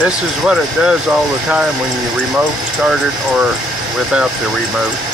This is what it does all the time when you remote start it or without the remote.